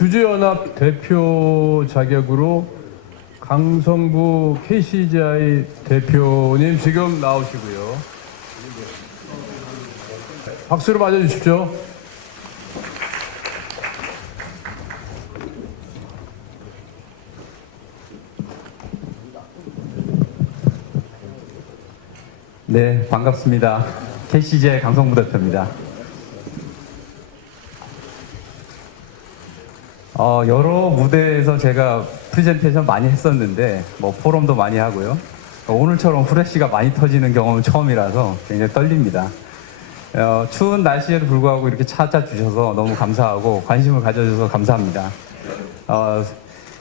주주연합 대표 자격으로 강성구 KCGI 대표님 지금 나오시고요. 박수로 맞아주십시오. 네, 반갑습니다. KCGI 강성구 대표입니다. 여러 무대에서 제가 프레젠테이션 많이 했었는데, 포럼도 많이 하고요. 오늘처럼 후레쉬가 많이 터지는 경험은 처음이라서 굉장히 떨립니다. 추운 날씨에도 불구하고 이렇게 찾아주셔서 너무 감사하고 관심을 가져주셔서 감사합니다.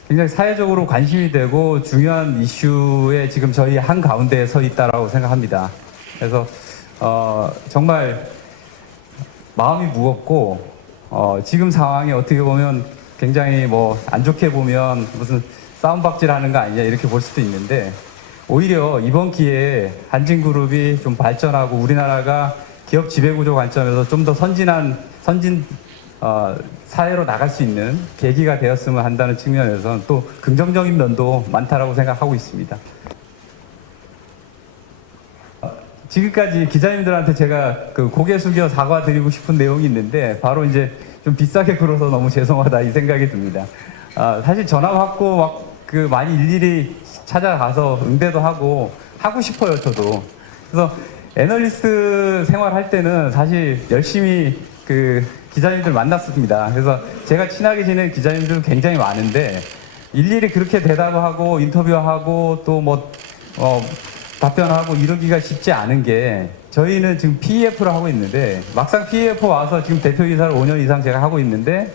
굉장히 사회적으로 관심이 되고 중요한 이슈에 지금 저희 한가운데에 서 있다라고 생각합니다. 그래서 정말 마음이 무겁고 지금 상황이 어떻게 보면 굉장히 안 좋게 보면 무슨 싸움박질 하는 거 아니냐 이렇게 볼 수도 있는데, 오히려 이번 기회에 한진그룹이 좀 발전하고 우리나라가 기업 지배구조 관점에서 좀 더 선진 사회로 나갈 수 있는 계기가 되었으면 한다는 측면에서는 또 긍정적인 면도 많다라고 생각하고 있습니다. 지금까지 기자님들한테 제가 고개 숙여 사과드리고 싶은 내용이 있는데, 바로 이제 좀 비싸게 굴어서 너무 죄송하다 이 생각이 듭니다. 사실 전화 받고 많이 일일이 찾아가서 응대도 하고 싶어요, 저도. 그래서 애널리스트 생활할 때는 사실 열심히 기자님들 만났습니다. 그래서 제가 친하게 지낸 기자님들 굉장히 많은데, 일일이 그렇게 대답하고 인터뷰하고 또 답변하고 이러기가 쉽지 않은 게, 저희는 지금 PEF를 하고 있는데, 막상 PEF 와서 지금 대표이사를 5년 이상 제가 하고 있는데,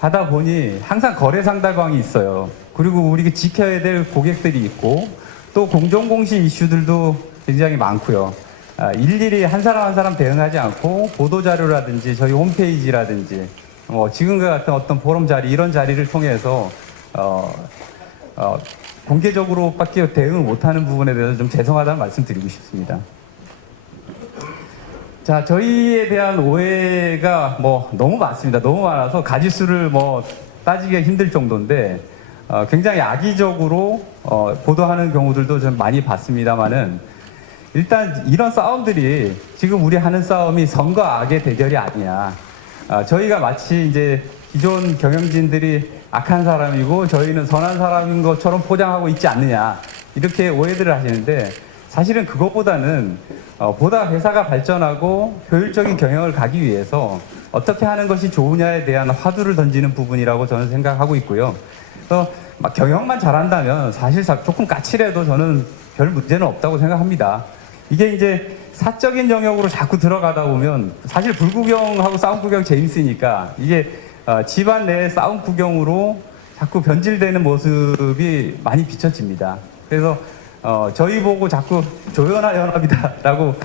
하다 보니 항상 거래 상대방이 있어요. 그리고 우리가 지켜야 될 고객들이 있고, 또 공정공시 이슈들도 굉장히 많고요. 일일이 한 사람 한 사람 대응하지 않고 보도자료라든지 저희 홈페이지라든지 지금과 같은 어떤 포럼 자리, 이런 자리를 통해서 공개적으로밖에 대응을 못하는 부분에 대해서 좀 죄송하다는 말씀 드리고 싶습니다. 자, 저희에 대한 오해가 너무 많습니다. 너무 많아서 가지수를 따지기가 힘들 정도인데, 굉장히 악의적으로 보도하는 경우들도 좀 많이 봤습니다만은, 일단 이런 싸움들이 지금 우리 하는 싸움이 선과 악의 대결이 아니냐. 저희가 마치 이제 기존 경영진들이 악한 사람이고 저희는 선한 사람인 것처럼 포장하고 있지 않느냐, 이렇게 오해들을 하시는데, 사실은 그것보다는 보다 회사가 발전하고 효율적인 경영을 가기 위해서 어떻게 하는 것이 좋으냐에 대한 화두를 던지는 부분이라고 저는 생각하고 있고요. 그래서 경영만 잘한다면 사실 조금 까칠해도 저는 별 문제는 없다고 생각합니다. 이게 이제 사적인 영역으로 자꾸 들어가다 보면 사실 불구경하고 싸움 구경 재밌으니까 이게 집안 내의 싸움 구경으로 자꾸 변질되는 모습이 많이 비춰집니다. 그래서 저희 보고 자꾸 조연아 연합이다라고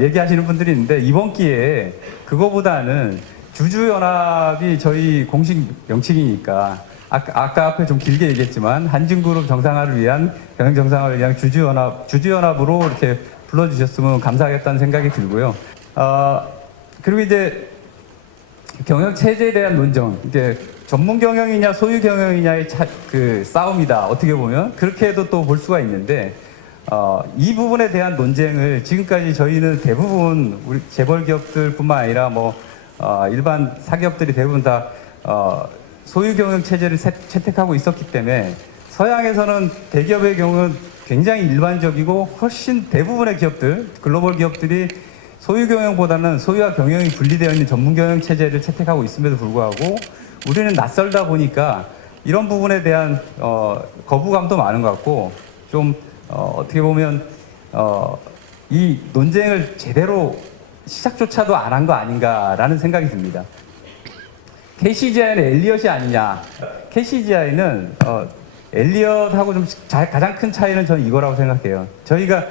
얘기하시는 분들이 있는데, 이번 기회에 그거보다는 주주연합이 저희 공식 명칭이니까 아까 앞에 좀 길게 얘기했지만 한진그룹 정상화를 위한, 경영 정상화를 위한 주주연합으로 이렇게 불러주셨으면 감사하겠다는 생각이 들고요. 그리고 이제 경영 체제에 대한 논정, 이게 전문 경영이냐 소유 경영이냐의 싸움이다, 어떻게 보면 그렇게도 또 볼 수가 있는데, 이 부분에 대한 논쟁을 지금까지 저희는 대부분 우리 재벌 기업들뿐만 아니라 일반 사기업들이 대부분 다 소유 경영 체제를 채택하고 있었기 때문에, 서양에서는 대기업의 경우는 굉장히 일반적이고 훨씬 대부분의 기업들, 글로벌 기업들이 소유 경영보다는 소유와 경영이 분리되어 있는 전문 경영 체제를 채택하고 있음에도 불구하고, 우리는 낯설다 보니까 이런 부분에 대한 거부감도 많은 것 같고, 좀 어떻게 보면 이 논쟁을 제대로 시작조차도 안 한 거 아닌가라는 생각이 듭니다. KCGI는 엘리엇이 아니냐. KCGI는 엘리엇하고 좀 가장 큰 차이는 저는 이거라고 생각해요. 저희가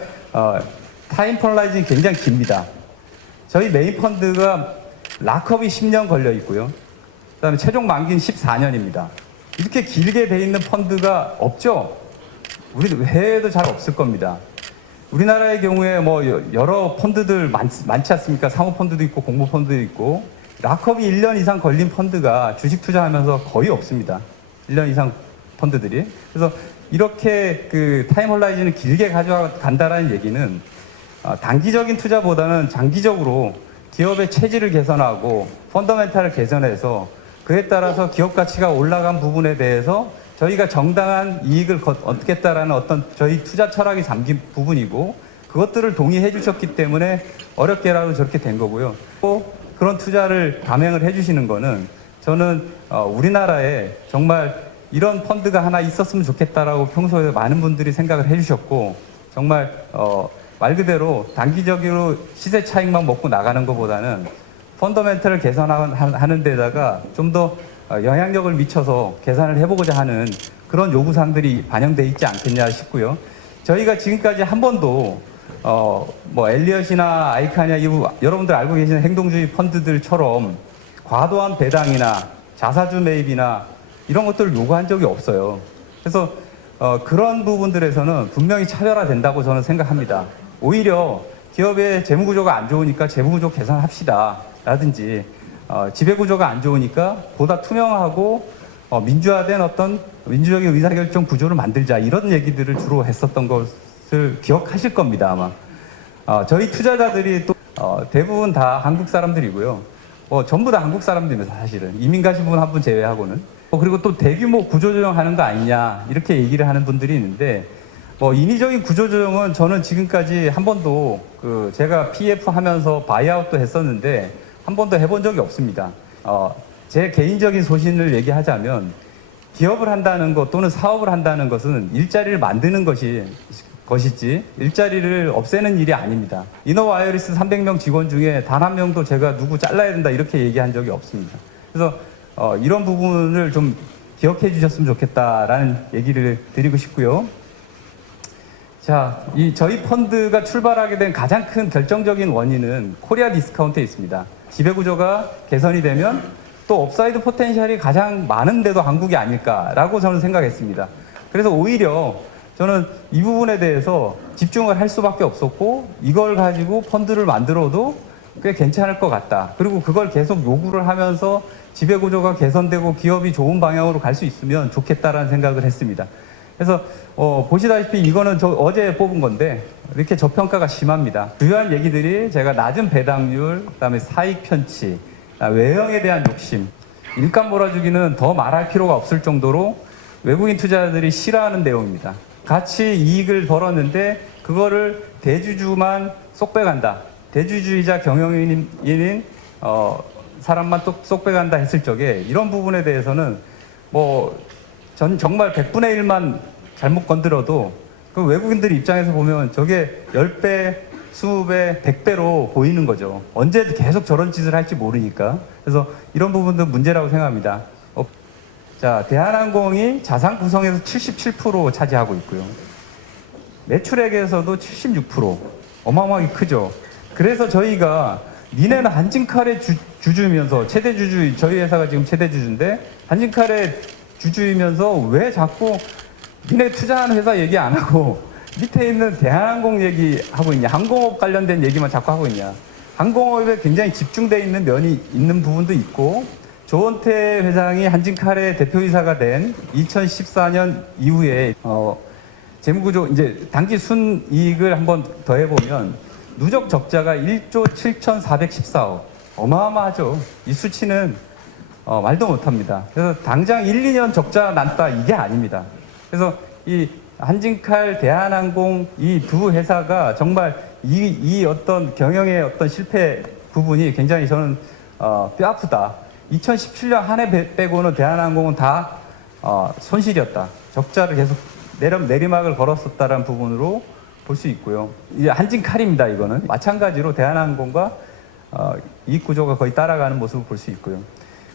타임 폴라이징이 굉장히 깁니다. 저희 메인 펀드가 락업이 10년 걸려 있고요. 그다음에 최종 만기는 14년입니다. 이렇게 길게 돼 있는 펀드가 없죠. 우리 해외에도 잘 없을 겁니다. 우리나라의 경우에 여러 펀드들 많지 않습니까? 사모펀드도 있고 공모펀드도 있고 락업이 1년 이상 걸린 펀드가 주식 투자하면서 거의 없습니다. 1년 이상 펀드들이. 그래서 이렇게 그 타임 홀라이즌을 길게 가져간다라는 얘기는 단기적인 투자보다는 장기적으로 기업의 체질을 개선하고 펀더멘탈을 개선해서 그에 따라서 기업 가치가 올라간 부분에 대해서 저희가 정당한 이익을 얻겠다라는 어떤 저희 투자 철학이 담긴 부분이고 그것들을 동의해 주셨기 때문에 어렵게라도 저렇게 된 거고요. 또 그런 투자를 감행을 해 주시는 거는 저는 우리나라에 정말 이런 펀드가 하나 있었으면 좋겠다라고 평소에 많은 분들이 생각을 해 주셨고 정말 말 그대로 단기적으로 시세 차익만 먹고 나가는 것보다는 펀더멘털을 개선하는 데다가 좀 더 영향력을 미쳐서 계산을 해보고자 하는 그런 요구사항들이 반영되어 있지 않겠냐 싶고요. 저희가 지금까지 한 번도 뭐 엘리엇이나 아이카냐 여러분들 알고 계시는 행동주의 펀드들처럼 과도한 배당이나 자사주 매입이나 이런 것들을 요구한 적이 없어요. 그래서 그런 부분들에서는 분명히 차별화된다고 저는 생각합니다. 오히려 기업의 재무구조가 안 좋으니까 재무구조 개선합시다 라든지 지배구조가 안 좋으니까 보다 투명하고 민주화된 어떤 민주적인 의사결정 구조를 만들자 이런 얘기들을 주로 했었던 것을 기억하실 겁니다 아마. 저희 투자자들이 또 대부분 다 한국 사람들이고요. 전부 다 한국 사람들입니다 사실은. 이민 가신 분 한 분 제외하고는. 그리고 또 대규모 구조조정하는 거 아니냐 이렇게 얘기를 하는 분들이 있는데 인위적인 구조조정은 저는 지금까지 한 번도 제가 PF 하면서 바이아웃도 했었는데 한 번도 해본 적이 없습니다. 제 개인적인 소신을 얘기하자면 기업을 한다는 것 또는 사업을 한다는 것은 일자리를 만드는 것이지 일자리를 없애는 일이 아닙니다. 이너와이어리스 300명 직원 중에 단 한 명도 제가 누구 잘라야 된다 이렇게 얘기한 적이 없습니다. 그래서 이런 부분을 좀 기억해 주셨으면 좋겠다라는 얘기를 드리고 싶고요. 자, 저희 펀드가 출발하게 된 가장 큰 결정적인 원인은 코리아 디스카운트에 있습니다. 지배구조가 개선이 되면 또 업사이드 포텐셜이 가장 많은데도 한국이 아닐까라고 저는 생각했습니다. 그래서 오히려 저는 이 부분에 대해서 집중을 할 수밖에 없었고 이걸 가지고 펀드를 만들어도 꽤 괜찮을 것 같다. 그리고 그걸 계속 요구를 하면서 지배구조가 개선되고 기업이 좋은 방향으로 갈 수 있으면 좋겠다라는 생각을 했습니다. 그래서 보시다시피 이거는 저 어제 뽑은 건데 이렇게 저평가가 심합니다. 주요한 얘기들이 제가 낮은 배당률, 그다음에 사익 편취, 외형에 대한 욕심, 일감 몰아주기는 더 말할 필요가 없을 정도로 외국인 투자자들이 싫어하는 내용입니다. 같이 이익을 벌었는데 그거를 대주주만 쏙 빼간다. 대주주이자 경영인인 사람만 또 쏙 빼간다 했을 적에 이런 부분에 대해서는 전 정말 100분의 1만 잘못 건드려도 그 외국인들 입장에서 보면 저게 10배, 20배, 100배로 보이는 거죠. 언제 계속 저런 짓을 할지 모르니까. 그래서 이런 부분도 문제라고 생각합니다. 자, 대한항공이 자산 구성에서 77% 차지하고 있고요. 매출액에서도 76%. 어마어마하게 크죠. 그래서 저희가 니네는 한진칼의 주주이면서 최대 주주, 저희 회사가 지금 최대 주주인데 한진칼의 주주이면서 왜 자꾸 니네 투자하는 회사 얘기 안 하고 밑에 있는 대한항공 얘기하고 있냐, 항공업 관련된 얘기만 자꾸 하고 있냐. 항공업에 굉장히 집중되어 있는 면이 있는 부분도 있고 조원태 회장이 한진칼의 대표이사가 된 2014년 이후에 재무구조 이제 당기 순이익을 한번 더해보면 누적 적자가 1조 7,414억. 어마어마하죠. 이 수치는 말도 못합니다. 그래서 당장 1, 2년 적자 났다 이게 아닙니다. 그래서 이 한진칼, 대한항공 이 두 회사가 정말 이 어떤 경영의 어떤 실패 부분이 굉장히 저는 뼈 아프다. 2017년 한 해 빼고는 대한항공은 다 손실이었다. 적자를 계속 내리막을 걸었었다라는 부분으로 볼 수 있고요. 이제 한진칼입니다. 이거는 마찬가지로 대한항공과 이익 구조가 거의 따라가는 모습을 볼 수 있고요.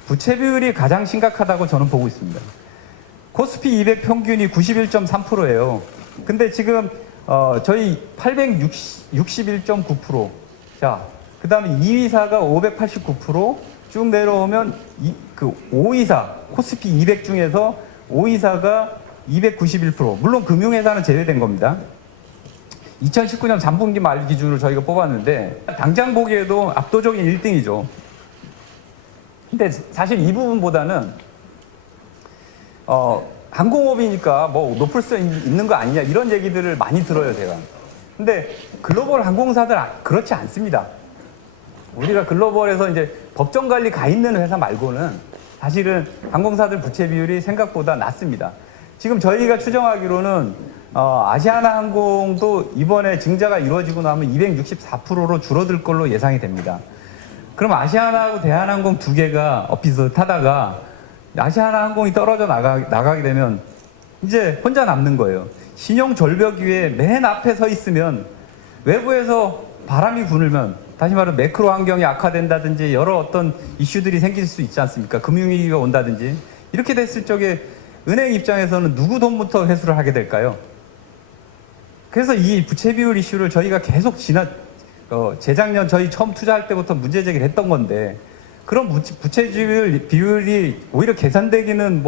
부채 비율이 가장 심각하다고 저는 보고 있습니다. 코스피 200 평균이 91.3%예요. 근데 지금 저희 861.9%. 자, 그 다음에 2위사가 589%. 쭉 내려오면 그 5위사, 코스피 200 중에서 5위사가 291%. 물론 금융회사는 제외된 겁니다. 2019년 3분기 말 기준으로 저희가 뽑았는데 당장 보기에도 압도적인 1등이죠. 근데 사실 이 부분보다는 항공업이니까 뭐 높을 수 있는 거 아니냐 이런 얘기들을 많이 들어요, 제가. 근데 글로벌 항공사들 그렇지 않습니다. 우리가 글로벌에서 이제 법정 관리 가 있는 회사 말고는 사실은 항공사들 부채 비율이 생각보다 낮습니다. 지금 저희가 추정하기로는 아시아나 항공도 이번에 증자가 이루어지고 나면 264%로 줄어들 걸로 예상이 됩니다. 그럼 아시아나하고 대한항공 두 개가 비슷하다가 아시아나 항공이 떨어져 나가게 되면 이제 혼자 남는 거예요. 신용 절벽 위에 맨 앞에 서 있으면 외부에서 바람이 불면, 다시 말해 매크로 환경이 악화된다든지 여러 어떤 이슈들이 생길 수 있지 않습니까? 금융위기가 온다든지. 이렇게 됐을 적에 은행 입장에서는 누구 돈부터 회수를 하게 될까요? 그래서 이 부채 비율 이슈를 저희가 계속 재작년 저희 처음 투자할 때부터 문제 제기를 했던 건데, 그런 부채 비율이 오히려 계산되기는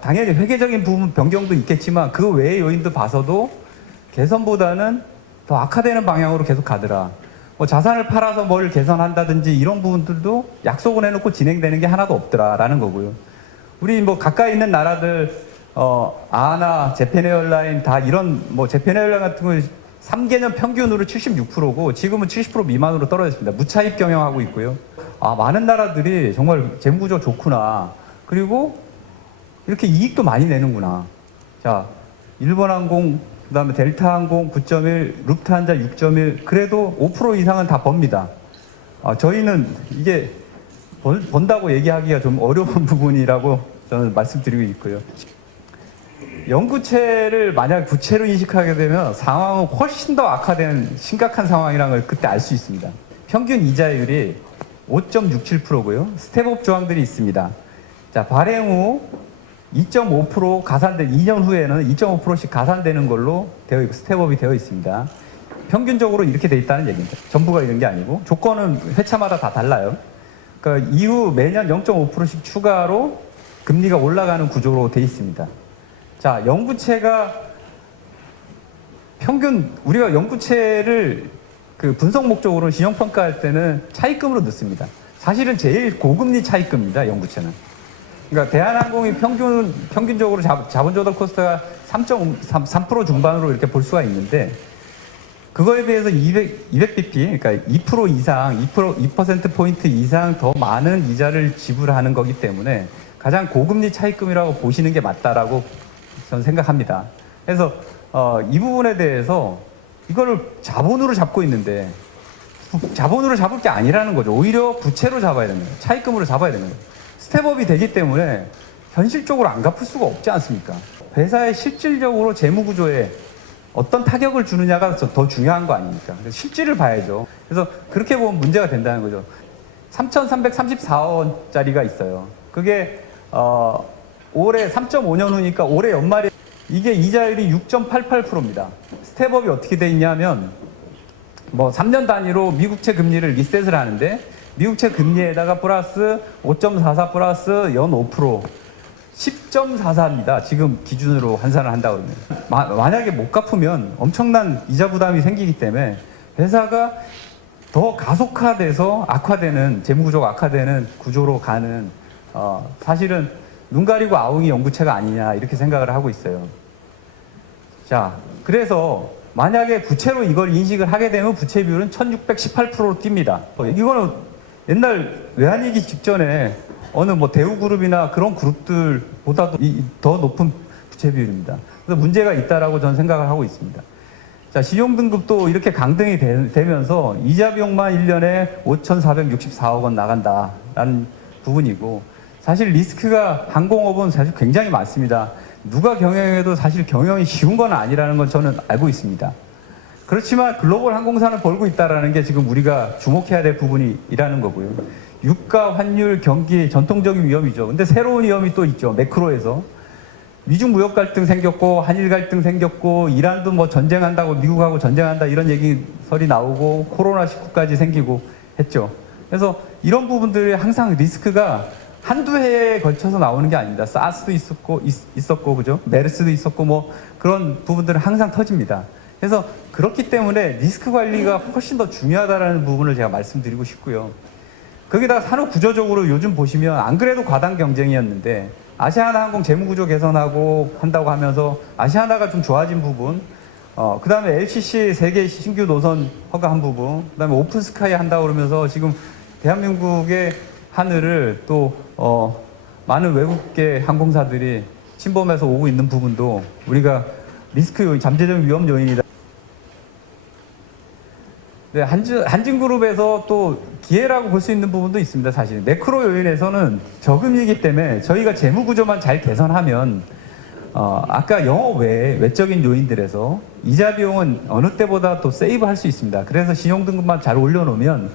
당연히 회계적인 부분 변경도 있겠지만 그 외의 요인도 봐서도 개선보다는 더 악화되는 방향으로 계속 가더라. 자산을 팔아서 뭘 개선한다든지 이런 부분들도 약속을 해놓고 진행되는 게 하나도 없더라라는 거고요. 우리 가까이 있는 나라들 아나, 재팬에어라인 다 이런 재팬에어라인 같은 경우 3개년 평균으로 76%고 지금은 70% 미만으로 떨어졌습니다. 무차입 경영하고 있고요. 많은 나라들이 정말 재무구조 좋구나. 그리고 이렇게 이익도 많이 내는구나. 자, 일본항공, 그 다음에 델타항공 9.1, 루프트한자 6.1, 그래도 5% 이상은 다 법니다. 저희는 이게 번다고 얘기하기가 좀 어려운 부분이라고 저는 말씀드리고 있고요. 영구채를 만약 부채로 인식하게 되면 상황은 훨씬 더 악화된 심각한 상황이라는 걸 그때 알 수 있습니다. 평균 이자율이 5.67%고요. 스텝업 조항들이 있습니다. 자, 발행 후 2.5% 가산된 2년 후에는 2.5%씩 가산되는 걸로 되어 있고 스텝업이 되어 있습니다. 평균적으로 이렇게 돼 있다는 얘기입니다. 전부가 이런 게 아니고 조건은 회차마다 다 달라요. 그러니까 이후 매년 0.5%씩 추가로 금리가 올라가는 구조로 돼 있습니다. 자, 영구채가 평균 우리가 영구채를 분석 목적으로 신용평가할 때는 차입금으로 넣습니다. 사실은 제일 고금리 차입금입니다, 영구채는. 그러니까 대한항공이 평균적으로 자본조달 코스트가 3% 중반으로 이렇게 볼 수가 있는데, 그거에 비해서 200bp, 그러니까 2% 이상, 2%포인트 이상 더 많은 이자를 지불하는 거기 때문에 가장 고금리 차입금이라고 보시는 게 맞다라고 저는 생각합니다. 그래서 이 부분에 대해서 이거를 자본으로 잡고 있는데 자본으로 잡을 게 아니라는 거죠. 오히려 부채로 잡아야 되는 거예요. 차입금으로 잡아야 되는 거예요. 스텝업이 되기 때문에 현실적으로 안 갚을 수가 없지 않습니까? 회사의 실질적으로 재무구조에 어떤 타격을 주느냐가 더 중요한 거 아닙니까? 실질을 봐야죠. 그래서 그렇게 보면 문제가 된다는 거죠. 3,334억 원짜리가 있어요. 그게 올해 3.5년 후니까 올해 연말에 이게 이자율이 6.88%입니다. 스텝업이 어떻게 돼 있냐면 3년 단위로 미국채 금리를 리셋을 하는데 미국채 금리에다가 플러스 5.44 플러스 연 5% 10.44입니다. 지금 기준으로 환산을 한다고 그러면. 만약에 못 갚으면 엄청난 이자 부담이 생기기 때문에 회사가 더 가속화돼서 재무구조가 악화되는 구조로 가는 사실은 눈 가리고 아웅이 영구채가 아니냐 이렇게 생각을 하고 있어요. 자, 그래서 만약에 부채로 이걸 인식을 하게 되면 부채 비율은 1618%로 뜁니다. 이거는 옛날 외환위기 직전에 어느 대우그룹이나 그런 그룹들보다도 더 높은 부채 비율입니다. 그래서 문제가 있다라고 저는 생각을 하고 있습니다. 자, 신용등급도 이렇게 강등이 되면서 이자 비용만 1년에 5,464억 원 나간다라는 부분이고, 사실 리스크가 항공업은 사실 굉장히 많습니다. 누가 경영해도 사실 경영이 쉬운 건 아니라는 건 저는 알고 있습니다. 그렇지만 글로벌 항공사는 벌고 있다는 게 지금 우리가 주목해야 될 부분이라는 거고요. 유가, 환율, 경기, 전통적인 위험이죠. 근데 새로운 위험이 또 있죠. 매크로에서. 미중 무역 갈등 생겼고, 한일 갈등 생겼고, 이란도 전쟁한다고, 미국하고 전쟁한다 이런 얘기설이 나오고, 코로나19까지 생기고 했죠. 그래서 이런 부분들이 항상 리스크가 한두 해에 걸쳐서 나오는 게 아닙니다. 사스도 있었고, 그죠? 메르스도 있었고, 그런 부분들은 항상 터집니다. 그래서 그렇기 때문에 리스크 관리가 훨씬 더 중요하다는 부분을 제가 말씀드리고 싶고요. 거기다가 산업 구조적으로 요즘 보시면 안 그래도 과당 경쟁이었는데 아시아나항공 재무구조 개선하고 한다고 하면서 아시아나가 좀 좋아진 부분, 그 다음에 LCC 세계 신규 노선 허가한 부분, 그 다음에 오픈스카이 한다고 그러면서 지금 대한민국의 하늘을 또 많은 외국계 항공사들이 침범해서 오고 있는 부분도 우리가 리스크 요인, 잠재적 위험 요인이다. 네, 한진그룹에서 또 기회라고 볼 수 있는 부분도 있습니다. 사실 매크로 요인에서는 저금리이기 때문에 저희가 재무 구조만 잘 개선하면 아까 영업 외에 외적인 요인들에서 이자 비용은 어느 때보다 또 세이브할 수 있습니다. 그래서 신용 등급만 잘 올려놓으면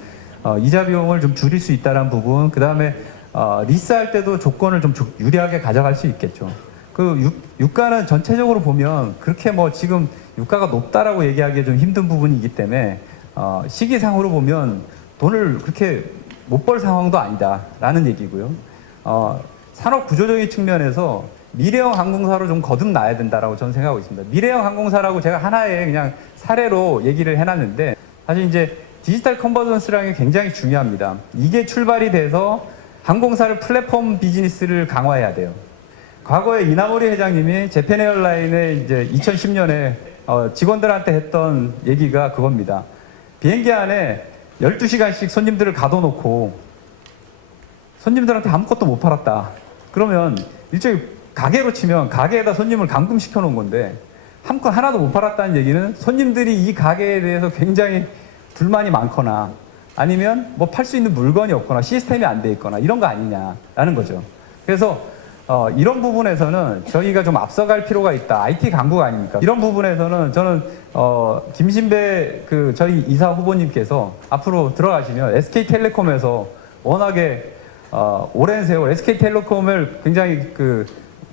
이자 비용을 좀 줄일 수 있다는 부분, 그 다음에 리스할 때도 조건을 좀 유리하게 가져갈 수 있겠죠. 그 유가는 전체적으로 보면 그렇게 뭐 지금 유가가 높다라고 얘기하기 좀 힘든 부분이기 때문에 시기상으로 보면 돈을 그렇게 못 벌 상황도 아니다라는 얘기고요. 산업 구조적인 측면에서 미래형 항공사로 좀 거듭나야 된다라고 저는 생각하고 있습니다. 미래형 항공사라고 제가 하나의 그냥 사례로 얘기를 해놨는데 사실 이제 디지털 컨버전스라는 게 굉장히 중요합니다. 이게 출발이 돼서 항공사를 플랫폼 비즈니스를 강화해야 돼요. 과거에 이나모리 회장님이 재팬에어라인에 이제 2010년에 직원들한테 했던 얘기가 그겁니다. 비행기 안에 12시간씩 손님들을 가둬놓고 손님들한테 아무것도 못 팔았다. 그러면 일종의 가게로 치면 가게에다 손님을 감금시켜 놓은 건데 한건 하나도 못 팔았다는 얘기는 손님들이 이 가게에 대해서 굉장히 불만이 많거나 아니면 뭐 팔 수 있는 물건이 없거나 시스템이 안 돼 있거나 이런 거 아니냐라는 거죠. 그래서 이런 부분에서는 저희가 좀 앞서갈 필요가 있다. IT 강국 아닙니까? 이런 부분에서는 저는 김신배 저희 이사 후보님께서 앞으로 들어가시면 SK텔레콤에서 워낙에 오랜 세월 SK텔레콤을 굉장히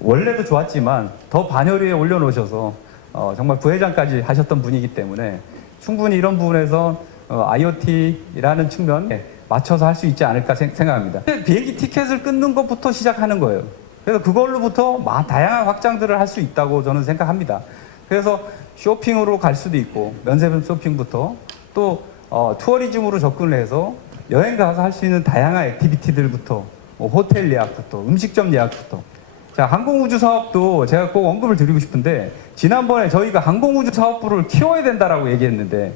원래도 좋았지만 더 반열위에 올려놓으셔서 정말 부회장까지 하셨던 분이기 때문에 충분히 이런 부분에서 IoT라는 측면에 맞춰서 할 수 있지 않을까 생각합니다. 비행기 티켓을 끊는 것부터 시작하는 거예요. 그래서 그걸로부터 다양한 확장들을 할 수 있다고 저는 생각합니다. 그래서 쇼핑으로 갈 수도 있고 면세점 쇼핑부터 또 투어리즘으로 접근을 해서 여행 가서 할 수 있는 다양한 액티비티들부터 호텔 예약부터 음식점 예약부터 자 항공우주 사업도 제가 꼭 언급을 드리고 싶은데 지난번에 저희가 항공우주 사업부를 키워야 된다라고 얘기했는데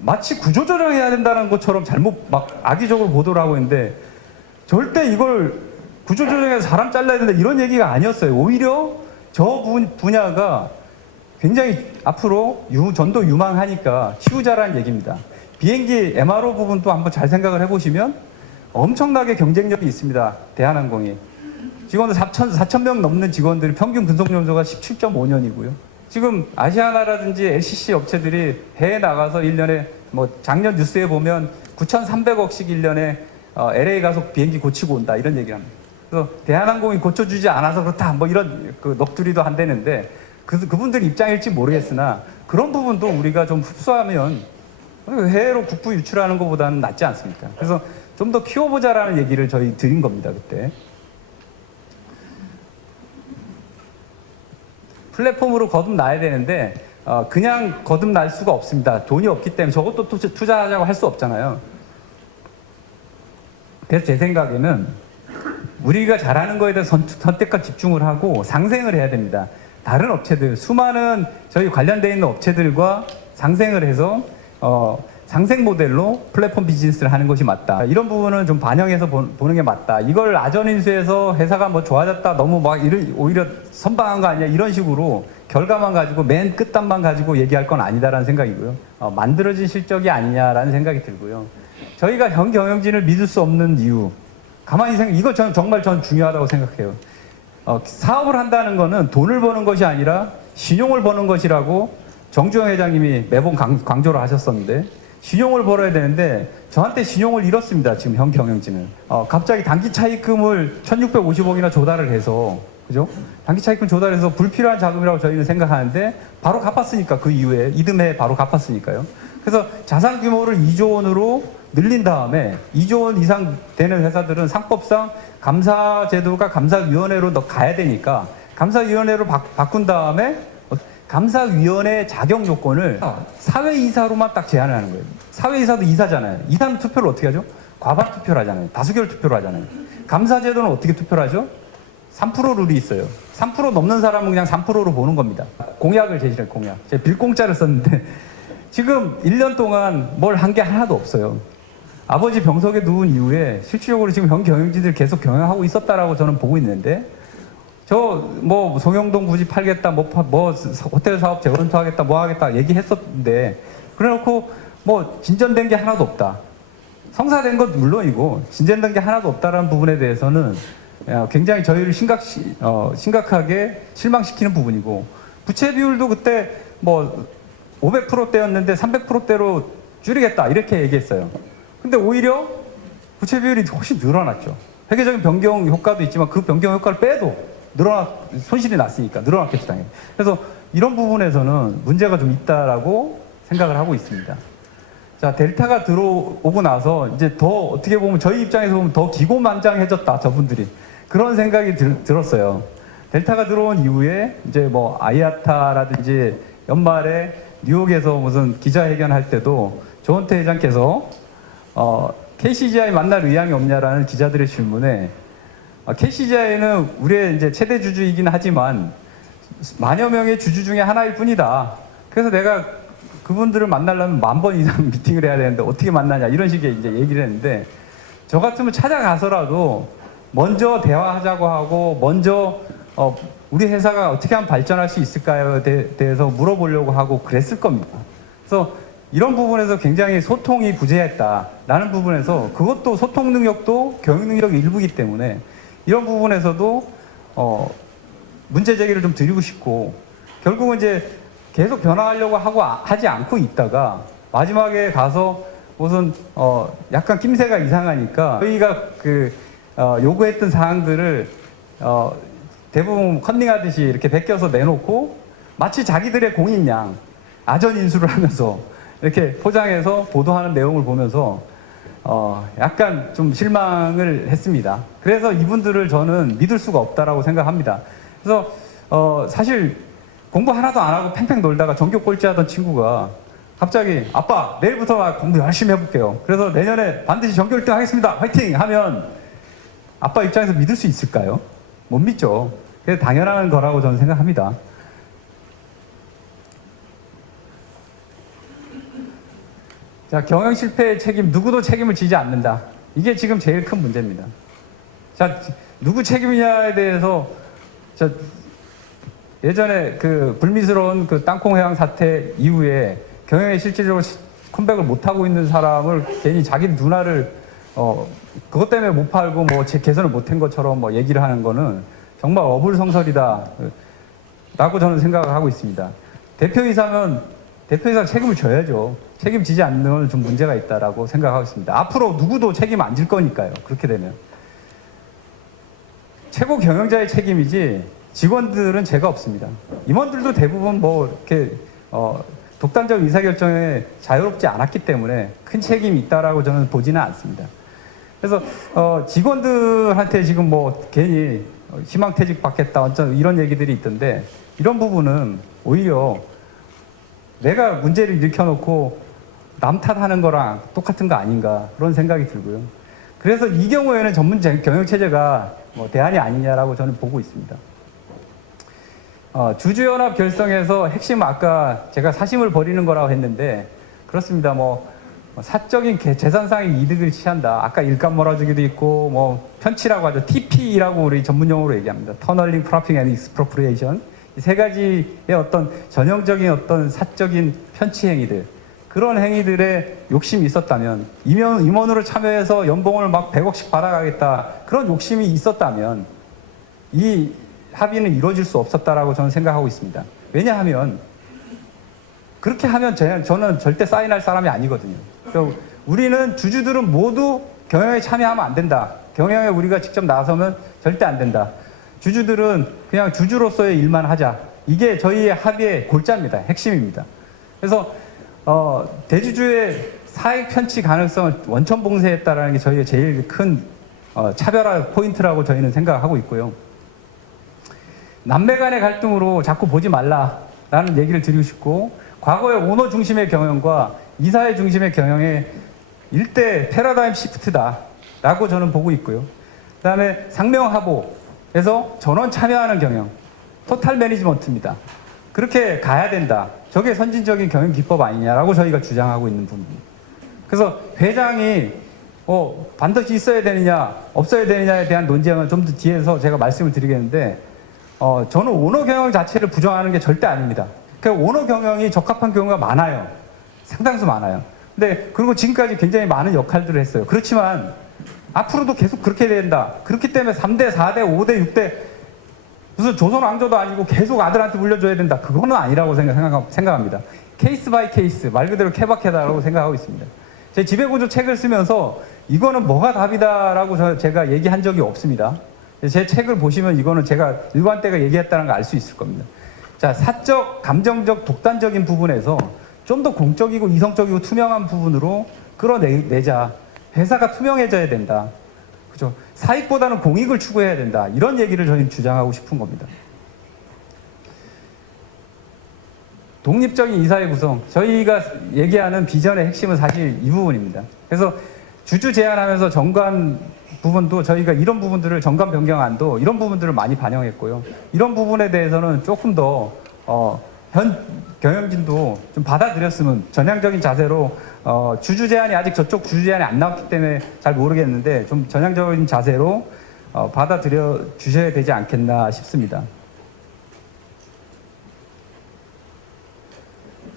마치 구조조정해야 된다는 것처럼 잘못 악의적으로 보도를 하고 있는데 절대 이걸 구조조정해서 사람 잘라야 된다 이런 얘기가 아니었어요. 오히려 저 분야가 굉장히 앞으로 전도 유망하니까 키우자라는 얘기입니다. 비행기 MRO 부분도 한번 잘 생각을 해보시면 엄청나게 경쟁력이 있습니다. 대한항공이. 직원들 4,000명 넘는 직원들이 평균 근속연수가 17.5년이고요. 지금 아시아나라든지 LCC 업체들이 해외 나가서 1년에 작년 뉴스에 보면 9,300억씩 1년에 LA 가서 비행기 고치고 온다 이런 얘기를 합니다. 그래서 대한항공이 고쳐주지 않아서 그렇다 이런 넋두리도 한다는데 그분들 입장일지 모르겠으나 그런 부분도 우리가 좀 흡수하면 해외로 국부 유출하는 것보다는 낫지 않습니까? 그래서 좀 더 키워보자라는 얘기를 저희 드린 겁니다 그때. 플랫폼으로 거듭나야 되는데 그냥 거듭날 수가 없습니다. 돈이 없기 때문에 저것도 투자하자고 할 수 없잖아요. 그래서 제 생각에는 우리가 잘하는 거에 대해서 선택과 집중을 하고 상생을 해야 됩니다. 다른 업체들, 수많은 저희 관련되어 있는 업체들과 상생을 해서 상생 모델로 플랫폼 비즈니스를 하는 것이 맞다. 이런 부분은 좀 반영해서 보는 게 맞다. 이걸 아전인수해서 회사가 좋아졌다. 너무 오히려 선방한 거 아니야. 이런 식으로 결과만 가지고 맨 끝단만 가지고 얘기할 건 아니다라는 생각이고요. 만들어진 실적이 아니냐라는 생각이 들고요. 저희가 현 경영진을 믿을 수 없는 이유. 가만히 이거 저는 정말 중요하다고 생각해요. 사업을 한다는 거는 돈을 버는 것이 아니라 신용을 버는 것이라고 정주영 회장님이 매번 강조를 하셨었는데 신용을 벌어야 되는데 저한테 신용을 잃었습니다. 지금 현 경영진은. 갑자기 단기 차입금을 1,650억이나 조달을 해서 그죠? 단기 차입금 조달해서 불필요한 자금이라고 저희는 생각하는데 바로 갚았으니까 그 이후에 이듬해 바로 갚았으니까요. 그래서 자산 규모를 2조 원으로 늘린 다음에 2조 원 이상 되는 회사들은 상법상 감사제도가 감사위원회로 가야 되니까 감사위원회로 바꾼 다음에 감사위원회 자격 요건을 사회이사로만 딱 제한을 하는 거예요. 사회이사도 이사잖아요. 이사는 투표를 어떻게 하죠? 과반 투표를 하잖아요. 다수결 투표를 하잖아요. 감사제도는 어떻게 투표를 하죠? 3% 룰이 있어요. 3% 넘는 사람은 그냥 3%로 보는 겁니다. 공약을 제시를 공약. 제가 빌공짜를 썼는데 지금 1년 동안 뭘 한 게 하나도 없어요. 아버지 병석에 누운 이후에 실질적으로 지금 현 경영진들 계속 경영하고 있었다라고 저는 보고 있는데 저 뭐 송영동 부지 팔겠다, 뭐 호텔 사업 재건축하겠다, 뭐 하겠다 얘기했었는데 그래놓고 뭐 진전된 게 하나도 없다. 성사된 것 물론이고 진전된 게 하나도 없다라는 부분에 대해서는 굉장히 저희를 심각하게 실망시키는 부분이고 부채 비율도 그때 뭐 500%대였는데 300%대로 줄이겠다 이렇게 얘기했어요. 근데 오히려 부채 비율이 훨씬 늘어났죠. 회계적인 변경 효과도 있지만 그 변경 효과를 빼도 손실이 났으니까 늘어났겠죠, 당연히. 그래서 이런 부분에서는 문제가 좀 있다라고 생각을 하고 있습니다. 자, 델타가 들어오고 나서 이제 더 어떻게 보면 저희 입장에서 보면 더 기고만장해졌다, 저분들이. 그런 생각이 들었어요. 델타가 들어온 이후에 이제 뭐 아이아타라든지 연말에 뉴욕에서 무슨 기자회견 할 때도 조원태 회장께서 KCGI 만날 의향이 없냐라는 기자들의 질문에 KCGI는 우리의 이제 최대 주주이긴 하지만 만여 명의 주주 중에 하나일 뿐이다. 그래서 내가 그분들을 만나려면 10,000번 이상 미팅을 해야 되는데 어떻게 만나냐 이런 식의 이제 얘기를 했는데 저 같으면 찾아가서라도 먼저 대화하자고 하고 먼저 우리 회사가 어떻게 하면 발전할 수 있을까요? 대해서 물어보려고 하고 그랬을 겁니다. 그래서 이런 부분에서 굉장히 소통이 부재했다라는 부분에서 그것도 소통 능력도 경영 능력 일부이기 때문에 이런 부분에서도 문제 제기를 좀 드리고 싶고 결국은 이제 계속 변화하려고 하지 않고 있다가 마지막에 가서 무슨 약간 낌새가 이상하니까 저희가 요구했던 사항들을 대부분 컨닝하듯이 이렇게 베껴서 내놓고 마치 자기들의 공인양 아전 인수를 하면서 이렇게 포장해서 보도하는 내용을 보면서 약간 좀 실망을 했습니다. 그래서 이분들을 저는 믿을 수가 없다라고 생각합니다. 그래서 사실 공부 하나도 안 하고 팽팽 놀다가 전교 꼴찌하던 친구가 갑자기 아빠 내일부터 공부 열심히 해볼게요. 그래서 내년에 반드시 전교 1등 하겠습니다. 화이팅! 하면 아빠 입장에서 믿을 수 있을까요? 못 믿죠. 그게 당연한 거라고 저는 생각합니다. 자, 경영 실패의 책임, 누구도 책임을 지지 않는다. 이게 지금 제일 큰 문제입니다. 자, 누구 책임이냐에 대해서 예전에 그 불미스러운 그 땅콩 회항 사태 이후에 경영에 실질적으로 컴백을 못하고 있는 사람을 괜히 자기 누나를 그것 때문에 못 팔고 뭐 개선을 못한 것처럼 뭐 얘기를 하는 거는 정말 어불성설이다 라고 저는 생각을 하고 있습니다. 대표이사면 대표이사 책임을 져야죠. 책임지지 않는 건 좀 문제가 있다라고 생각하고 있습니다. 앞으로 누구도 책임 안 질 거니까요. 그렇게 되면 최고 경영자의 책임이지 직원들은 죄가 없습니다. 임원들도 대부분 뭐 이렇게 독단적 의사결정에 자유롭지 않았기 때문에 큰 책임이 있다라고 저는 보지는 않습니다. 그래서 직원들한테 지금 뭐 괜히 희망퇴직 받겠다 어쩌 이런 얘기들이 있던데 이런 부분은 오히려 내가 문제를 일으켜놓고 남 탓하는 거랑 똑같은 거 아닌가 그런 생각이 들고요. 그래서 이 경우에는 전문 경영체제가 뭐 대안이 아니냐라고 저는 보고 있습니다. 주주연합 결성에서 핵심 아까 제가 사심을 버리는 거라고 했는데 그렇습니다. 뭐 사적인 재산상의 이득을 취한다. 아까 일감 몰아주기도 있고 뭐 편취라고 하죠. TP라고 우리 전문용어로 얘기합니다. 터널링, 프로핑 앤 익스프로프리에이션. 이 세 가지의 어떤 전형적인 어떤 사적인 편취 행위들 그런 행위들에 욕심이 있었다면 임원으로 참여해서 연봉을 막 100억씩 받아가겠다 그런 욕심이 있었다면 이 합의는 이루어질 수 없었다라고 저는 생각하고 있습니다. 왜냐하면 그렇게 하면 저는 절대 사인할 사람이 아니거든요. 그래서 우리는 주주들은 모두 경영에 참여하면 안 된다. 경영에 우리가 직접 나서면 절대 안 된다. 주주들은 그냥 주주로서의 일만 하자. 이게 저희의 합의의 골자입니다. 핵심입니다. 그래서 대주주의 사익 편취 가능성을 원천 봉쇄했다라는 게 저희의 제일 큰 차별화 포인트라고 저희는 생각하고 있고요. 남매 간의 갈등으로 자꾸 보지 말라라는 얘기를 드리고 싶고 과거의 오너 중심의 경영과 이사회 중심의 경영의 일대 패러다임 시프트다라고 저는 보고 있고요. 그다음에 상명하복에서 전원 참여하는 경영, 토탈 매니지먼트입니다. 그렇게 가야 된다. 저게 선진적인 경영 기법 아니냐라고 저희가 주장하고 있는 부분입니다. 그래서 회장이 반드시 있어야 되느냐 없어야 되느냐에 대한 논쟁은 좀 더 뒤에서 제가 말씀을 드리겠는데 저는 오너 경영 자체를 부정하는 게 절대 아닙니다. 그러니까 오너 경영이 적합한 경우가 많아요. 상당수 많아요. 근데 그리고 지금까지 굉장히 많은 역할들을 했어요. 그렇지만 앞으로도 계속 그렇게 된다. 그렇기 때문에 3대, 4대, 5대, 6대 무슨 조선 왕조도 아니고 계속 아들한테 물려줘야 된다. 그거는 아니라고 생각합니다. 케이스 바이 케이스, 말 그대로 케바케다라고 생각하고 있습니다. 제 지배구조 책을 쓰면서 이거는 뭐가 답이다라고 제가 얘기한 적이 없습니다. 제 책을 보시면 이거는 제가 일관되게 얘기했다는 걸 알 수 있을 겁니다. 자, 사적, 감정적, 독단적인 부분에서 좀 더 공적이고 이성적이고 투명한 부분으로 끌어내자. 회사가 투명해져야 된다. 그죠? 사익보다는 공익을 추구해야 된다. 이런 얘기를 저희는 주장하고 싶은 겁니다. 독립적인 이사회 구성. 저희가 얘기하는 비전의 핵심은 사실 이 부분입니다. 그래서 주주 제안하면서 정관 부분도 저희가 이런 부분들을 정관 변경안도 이런 부분들을 많이 반영했고요. 이런 부분에 대해서는 조금 더 현 경영진도 좀 받아들였으면 전향적인 자세로 주주 제안이 아직 저쪽 주주 제안이 안 나왔기 때문에 잘 모르겠는데 좀 전향적인 자세로 받아들여 주셔야 되지 않겠나 싶습니다.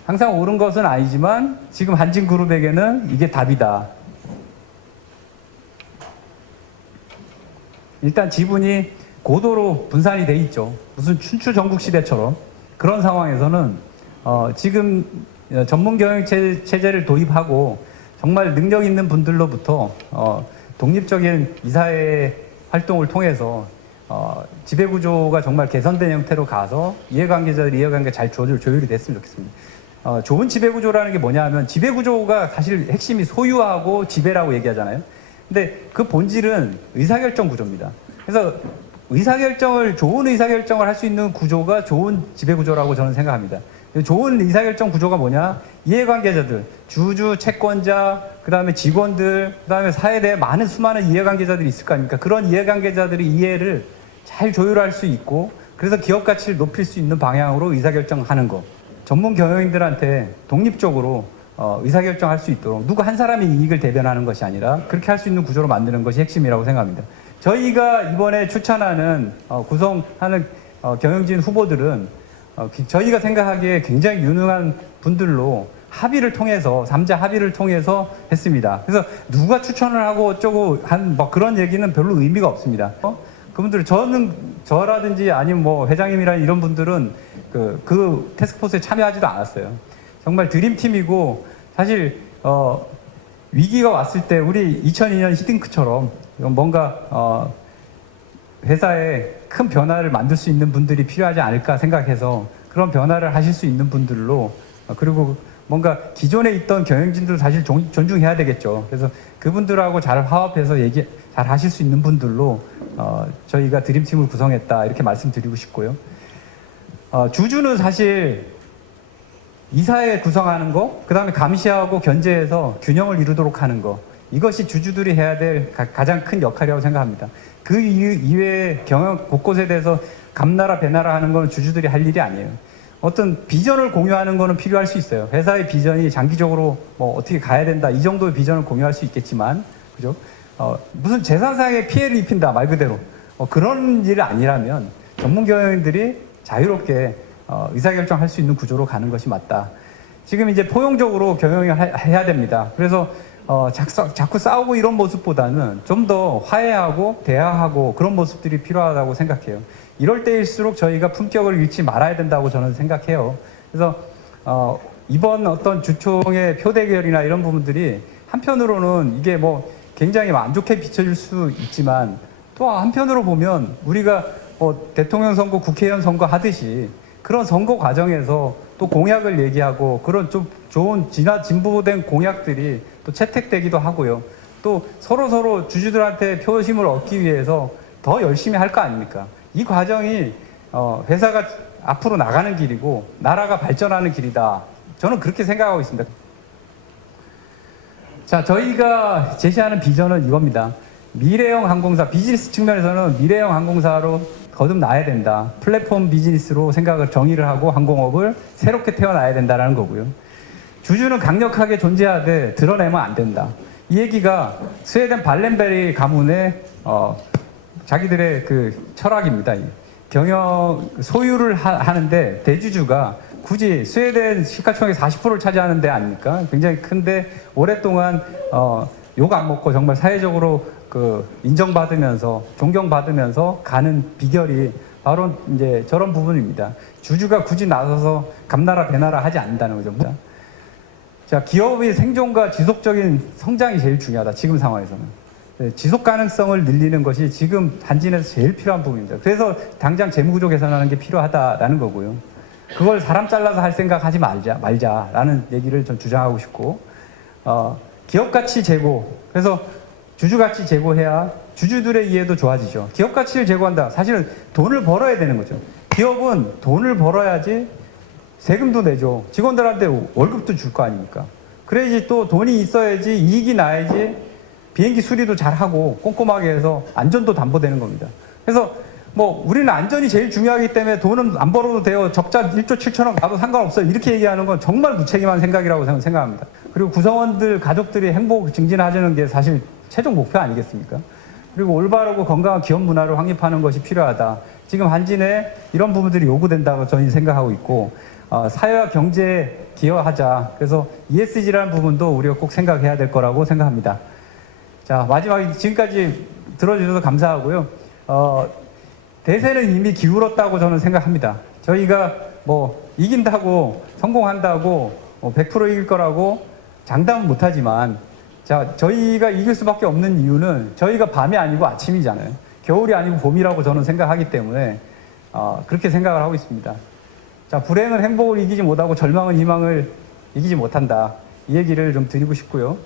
항상 옳은 것은 아니지만 지금 한진그룹에게는 이게 답이다. 일단 지분이 고도로 분산이 돼 있죠. 무슨 춘추 전국 시대처럼 그런 상황에서는 지금 전문 경영 체제를 도입하고 정말 능력 있는 분들로부터 독립적인 이사회 활동을 통해서 지배구조가 정말 개선된 형태로 가서 이해관계 잘 조율이 됐으면 좋겠습니다. 좋은 지배구조라는 게 뭐냐 하면 지배구조가 사실 핵심이 소유하고 지배라고 얘기하잖아요. 근데 그 본질은 의사결정 구조입니다. 그래서 좋은 의사결정을 할 수 있는 구조가 좋은 지배구조라고 저는 생각합니다. 좋은 의사결정 구조가 뭐냐? 이해관계자들, 주주, 채권자, 그 다음에 직원들, 그 다음에 사회에 대해 수많은 이해관계자들이 있을 거 아닙니까? 그런 이해관계자들의 이해를 잘 조율할 수 있고, 그래서 기업 가치를 높일 수 있는 방향으로 의사결정하는 거. 전문 경영인들한테 독립적으로 의사결정할 수 있도록 누구 한 사람의 이익을 대변하는 것이 아니라 그렇게 할 수 있는 구조로 만드는 것이 핵심이라고 생각합니다. 저희가 이번에 추천하는 구성하는 경영진 후보들은 저희가 생각하기에 굉장히 유능한 분들로 합의를 통해서 3자 합의를 통해서 했습니다. 그래서 누가 추천을 하고 어쩌고 한 그런 얘기는 별로 의미가 없습니다. 그분들 저라든지 아니면 회장님이라는 이런 분들은 그 태스크포스에 참여하지도 않았어요. 정말 드림팀이고 사실 위기가 왔을 때 우리 2002년 히딩크처럼 뭔가 회사에 큰 변화를 만들 수 있는 분들이 필요하지 않을까 생각해서 그런 변화를 하실 수 있는 분들로 그리고 뭔가 기존에 있던 경영진들을 사실 존중해야 되겠죠. 그래서 그분들하고 잘 화합해서 얘기 잘 하실 수 있는 분들로 저희가 드림팀을 구성했다 이렇게 말씀드리고 싶고요. 주주는 사실 이사회 구성하는 거, 그 다음에 감시하고 견제해서 균형을 이루도록 하는 거 이것이 주주들이 해야 될 가장 큰 역할이라고 생각합니다. 그 이외에 경영 곳곳에 대해서 감나라 배나라 하는 건 주주들이 할 일이 아니에요. 어떤 비전을 공유하는 거는 필요할 수 있어요. 회사의 비전이 장기적으로 어떻게 가야 된다 이 정도의 비전을 공유할 수 있겠지만 그죠? 무슨 재산상의 피해를 입힌다 말 그대로 그런 일이 아니라면 전문 경영인들이 자유롭게 의사결정할 수 있는 구조로 가는 것이 맞다. 지금 이제 포용적으로 경영을 해야 됩니다. 그래서 자꾸 싸우고 이런 모습보다는 좀 더 화해하고 대화하고 그런 모습들이 필요하다고 생각해요. 이럴 때일수록 저희가 품격을 잃지 말아야 된다고 저는 생각해요. 그래서 이번 어떤 주총의 표대결이나 이런 부분들이 한편으로는 이게 굉장히 안 좋게 비춰질 수 있지만 또 한편으로 보면 우리가 대통령 선거, 국회의원 선거 하듯이 그런 선거 과정에서 또 공약을 얘기하고 그런 좀 좋은 진보된 공약들이 또 채택되기도 하고요. 또 서로 주주들한테 표심을 얻기 위해서 더 열심히 할 거 아닙니까? 이 과정이 회사가 앞으로 나가는 길이고 나라가 발전하는 길이다. 저는 그렇게 생각하고 있습니다. 자, 저희가 제시하는 비전은 이겁니다. 미래형 항공사, 비즈니스 측면에서는 미래형 항공사로 거듭나야 된다. 플랫폼 비즈니스로 생각을 정의를 하고 항공업을 새롭게 태어나야 된다는 거고요. 주주는 강력하게 존재하되 드러내면 안 된다. 이 얘기가 스웨덴 발렌베리 가문의 자기들의 그 철학입니다. 경영 소유를 하는데 대주주가 굳이 스웨덴 시가총액 40%를 차지하는 데 아닙니까? 굉장히 큰데 오랫동안 욕 안 먹고 정말 사회적으로 그 인정받으면서 존경받으면서 가는 비결이 바로 이제 저런 부분입니다. 주주가 굳이 나서서 감나라 배나라 하지 않는다는 거죠. 자, 기업의 생존과 지속적인 성장이 제일 중요하다. 지금 상황에서는. 지속 가능성을 늘리는 것이 지금 단지 내에서 제일 필요한 부분입니다. 그래서 당장 재무구조 개선하는 게 필요하다라는 거고요. 그걸 사람 잘라서 할 생각 하지 말자라는 얘기를 좀 주장하고 싶고, 기업 가치 제고, 그래서 주주 가치 제고해야 주주들의 이해도 좋아지죠. 기업 가치를 제고한다. 사실은 돈을 벌어야 되는 거죠. 기업은 돈을 벌어야지 세금도 내죠. 직원들한테 월급도 줄 거 아닙니까? 그래야지 또 돈이 있어야지 이익이 나야지 비행기 수리도 잘하고 꼼꼼하게 해서 안전도 담보되는 겁니다. 그래서 뭐 우리는 안전이 제일 중요하기 때문에 돈은 안 벌어도 돼요. 적자 1조 7천억 가도 상관없어요. 이렇게 얘기하는 건 정말 무책임한 생각이라고 저는 생각합니다. 그리고 구성원들, 가족들이 행복 증진하자는 게 사실 최종 목표 아니겠습니까? 그리고 올바르고 건강한 기업 문화를 확립하는 것이 필요하다. 지금 한진에 이런 부분들이 요구된다고 저는 생각하고 있고, 사회와 경제에 기여하자. 그래서 ESG라는 부분도 우리가 꼭 생각해야 될 거라고 생각합니다. 자, 마지막에 지금까지 들어주셔서 감사하고요. 대세는 이미 기울었다고 저는 생각합니다. 저희가 뭐 이긴다고 성공한다고 100% 이길 거라고 장담은 못하지만, 자, 저희가 이길 수밖에 없는 이유는 저희가 밤이 아니고 아침이잖아요. 겨울이 아니고 봄이라고 저는 생각하기 때문에 그렇게 생각을 하고 있습니다. 자, 불행은 행복을 이기지 못하고 절망은 희망을 이기지 못한다. 이 얘기를 좀 드리고 싶고요.